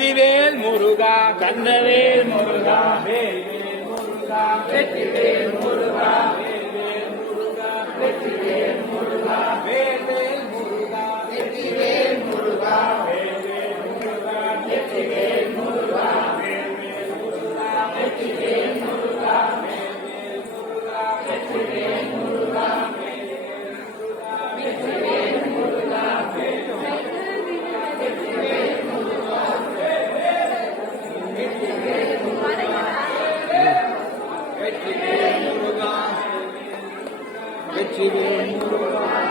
சக்திவேல் முருகா கந்தவேல் முருகா வேல்வேல் முருகா வெற்றிவேல் முருகா வேல்வேல் முருகா வெற்றிவேல் முருகா வேல்வேல் முருகா வெற்றிவேல் முருகா வேல்வேல் முருகா வெற்றிவேல் முருகா வேல்வேல் முருகா வெற்றிவேல் முருகா வேல்வேல் முருகா வெற்றிவேல் முருகா வெற்றிவேல் முருகா வெற்றிவேல் முருகா வெற்றிவேல் முருகா